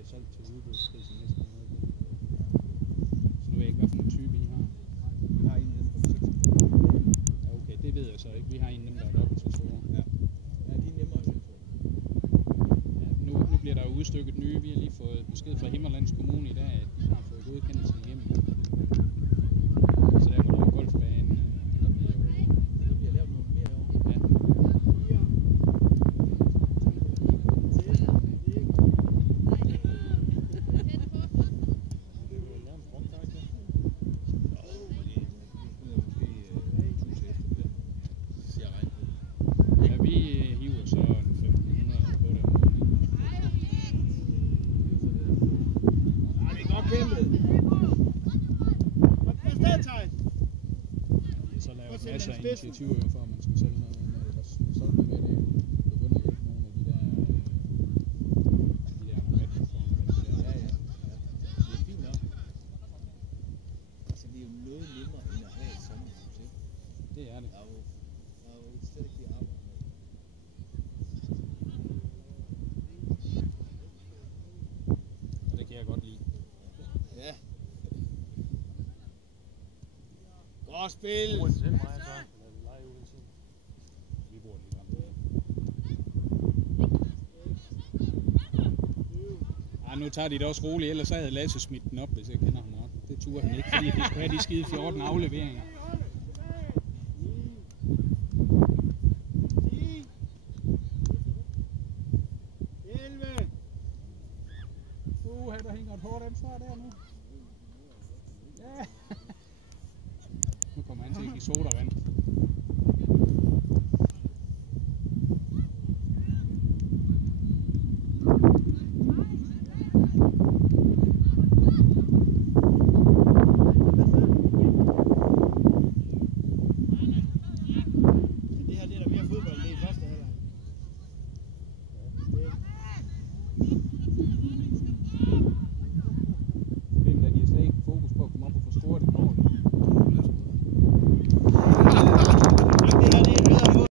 bliver solgt til udbudsprisen næsten noget. Så nu ved jeg ikke, hvad for en type I har. Vi har en af dem på 6. Ja, okay, det ved jeg så ikke. Vi har en af dem, der er dobbelt så store. Ja. Ja, de er nemmere at sælge på. Ja, nu bliver der udstykket nye. Vi har lige fået besked fra Himmerlands Kommune i dag, at de har fået godkendelsen igennem. Så der hvor der er golfbanen, Der bliver lavet noget mere over. Ja. Ja, vi hiver så en 1500 på det. Det er godt kæmpet. Så laver masser af initiativer, jo, for at man skal sælge noget med det. Man solgte med det, begynder at hjælpe nogle af de der rabatkuponer. Ja. Det er fint nok. Altså, det er jo noget nemmere end at have et sommerhus, ikke? Det er det. Der er jo et sted, de arbejder med. Og det kan jeg godt lide. Ja. Godt spil! Vi bruger det lige nu tager de det også roligt, ellers så havde Lasse smidt den op, hvis jeg kender ham ret. Det turde han ikke, fordi de skulle have de skide 14 afleveringer. Der hænger et hårdt ansvar der nu. Ja. Nu kommer han til at give sodavand.